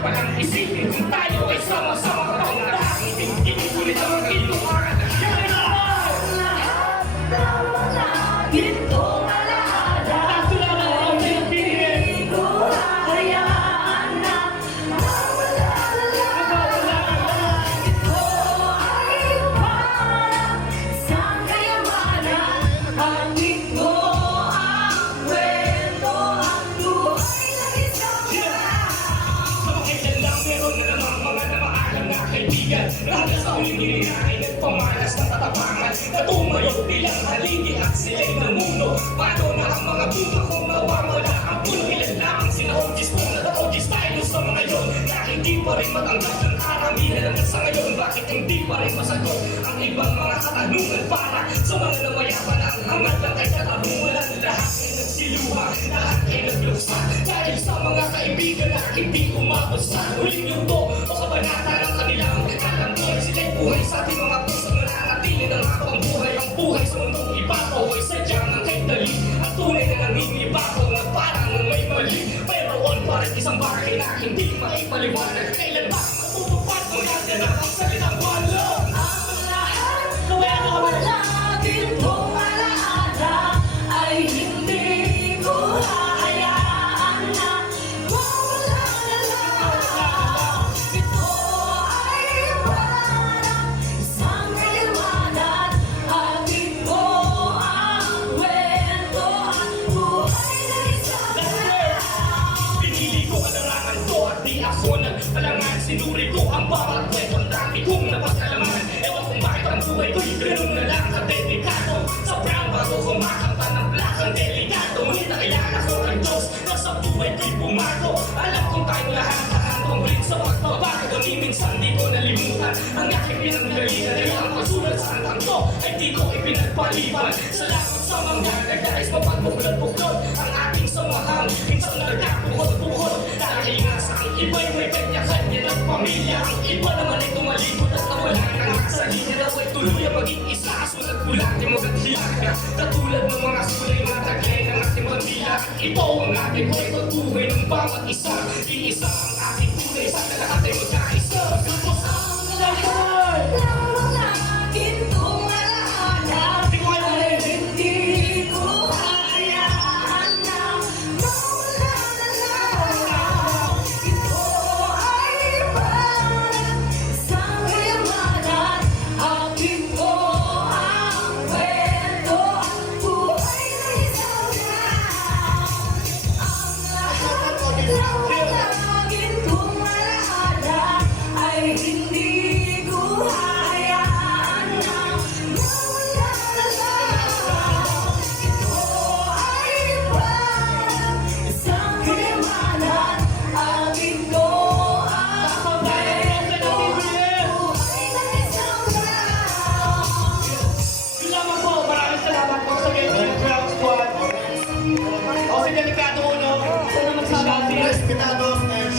palang isipin kung tayo ay sama-sama kapag nakakitin. Inulit ang inuwaran. Yan naman! Lahat ng mga gintong alaala hindi ko hahayaan na mawala na lang. Ito ay parang isang kayamanan. Hangin mo ang kwento, ang buhay ng isang Sa makailan lang meron na namang mga namaalam na kaibigan. Rada sa huling hilingain at pamalas ng tatapangan. Natumayo bilang haligi at sila'y namuno. Paano na ang mga bunga kung mawawala ang puno? Ilan lang ang sinaogis kung nag-aogis tayo sa mga yon. Na hindi pa rin matanggap ng karamihan hanggang sa ngayon. Bakit hindi pa rin masagot ang ibang mga katanungan para sa mga namayapan ang hangad ng kay katarungan? Lahat ay nagsiluha, lahat ay nagluksa dahil sa mga kaibigan na hindi umabot sa huling yugto o kabanata ng kanilang kalambuan. Sila'y buhay sa ating mga puso na nanatili ng habang buhay. Ang buhay sa mundong ibabaw ay sadyang ang kay dali at tunay na nangingibabaw na parang nang may mali. Mayroon pa rin isang bagay na hindi maipaliwanag. Kailan ba matutupad mo yan na ang salitang one love? Ang lahat ng mga gintong alaala ay hindi ko hahayaan na mawala na lang. Ito ay parang isang kayamanan. Hangin mo ang kwento, ang buhay ng isang Pinili ko ang larangan ko at di ako nagpalangan. Sinuri ko ang bawat kwento ang dami kong napagkalaman. Ewan kung bakit ang buhay ko'y ganun na lang kadelikado. Sa brown bago kumakanta ng black ang delikado. Ngunit nakilala ko ang Diyos na sa buhay ko'y bumago. Alam kong tayong lahat nakatong rin sa pagbabago. Ni minsan di ko nalimutan ang aking pinanggalingan. Kaya ang pagsulat sa antang ko ay di ko ipinagpaliban. Salamat sa mga nagdais mapagbuklod-buklod ang ating samahan. Minsan nagkapuhod-puhod dahil nga sa ang iba'y may kanya-kanya ng pamilya. Ang iba naman ay tumalikod at nawala na nga sa linya. Nawa'y tuluyang maging isa. Sulat bulate mo at hilaga katulad ng mga sulay na taglay ng ating bandila. Ito ang ating kwento buhay ng bawat isa. Iisa ang ating tunay sa lahat ay magkaisa. lahat ng mga gintong alaala ay hindi ko hahayaan na mawala na lang. Ito ay parang isang kayamanan. Hangin mo ang kwento, ang buhay ng isang ang lahat ng mga gintong alaala ay hindi ko hahayaan na mawala na lang. Ito ay parang isang kayamanan. Hangin mo ang kwento, buhay ng isang Salamat po, maraming salamat po sa ganyan Ground Squad. O si Delikado Uno, sana magsasabi. Respetados and